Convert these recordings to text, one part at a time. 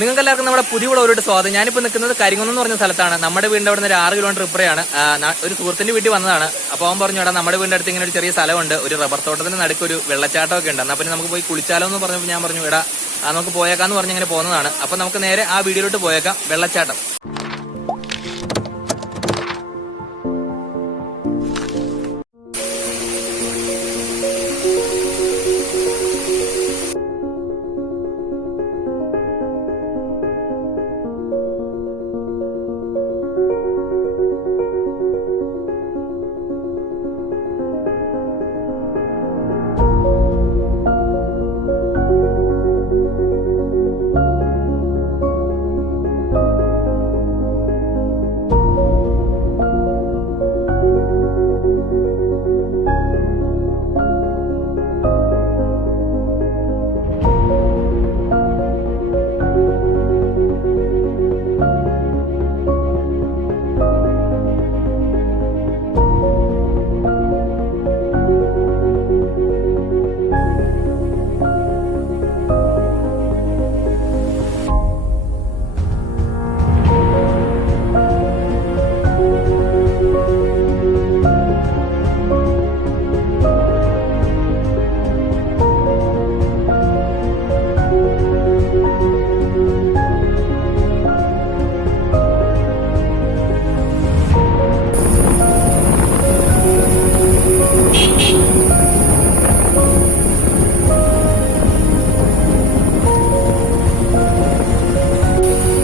നിങ്ങൾക്ക് എല്ലാവർക്കും നമ്മുടെ പുതിയ ഒരു സ്വാഗതം. ഞാനിപ്പോൾ നിൽക്കുന്നത് കരിങ്കുന്ന് എന്ന് പറഞ്ഞ സ്ഥലത്താണ്. നമ്മുടെ വീടിന്റെ അവിടെ നിന്ന് ഒരു 6 കിലോമീറ്റർ ഇപ്പുറയാണ്. ഒരു സുഹൃത്തിന്റെ വീട്ടിൽ വന്നതാണ്. അപ്പോൾ അവൻ പറഞ്ഞു, എടാ നമ്മുടെ വീടിന്റെ അടുത്ത് ഇങ്ങനെ ഒരു ചെറിയ സ്ഥലമുണ്ട്, ഒരു റബ്ബർ തോട്ടത്തിന് നടുക്ക് ഒരു വെള്ളച്ചാട്ടമൊക്കെ ഉണ്ട്, എന്നാൽ പിന്നെ നമുക്ക് പോയി കുളിച്ചാലോ എന്ന് പറഞ്ഞപ്പോൾ ഞാൻ പറഞ്ഞു, എടാ നമുക്ക് പോയേക്കാന്ന് പറഞ്ഞ് ഇങ്ങനെ പോകുന്നതാണ്. അപ്പൊ നമുക്ക് നേരെ ആ വീഡിയോയിലോട്ട് പോയേക്കാം. വെള്ളച്ചാട്ടം.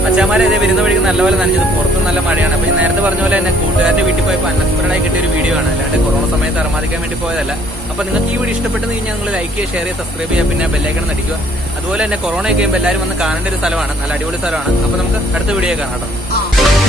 അച്ഛന്മാരെ ഇതേ വരുന്ന വഴിക്ക് നല്ലപോലെ നനഞ്ഞത്. പുറത്ത് നല്ല മഴയാണ്. അപ്പൊ നേരത്തെ പറഞ്ഞ പോലെ തന്നെ കൂട്ടുകാരന്റെ വീട്ടിൽ പോയപ്പോൾ അൺഎക്സ്പെക്ടഡ് ആയി കിട്ടിയ ഒരു വീഡിയോ ആണ്, അല്ലാണ്ട് കൊറോണ സമയത്ത് അറമാദിക്കാൻ വേണ്ടി പോയതല്ല. അപ്പൊ നിങ്ങൾക്ക് ഈ വീഡിയോ ഇഷ്ടപ്പെട്ടെന്ന് കഴിഞ്ഞാൽ നിങ്ങൾ ലൈക്ക് ചെയ്യുക, ഷെയർ ചെയ്യുക, സബ്സ്ക്രൈബ് ചെയ്യുക, പിന്നെ ബെല്ലൈക്കൺ അടിക്കുക. അതുപോലെ തന്നെ കൊറോണ ഒക്കെ കഴിയുമ്പോൾ എല്ലാവരും വന്ന് കാണേണ്ട ഒരു സ്ഥലമാണ്, നല്ല അടിപൊളി സ്ഥലമാണ്. അപ്പൊ നമുക്ക് അടുത്ത വീഡിയോ കാണാം കേട്ടോ.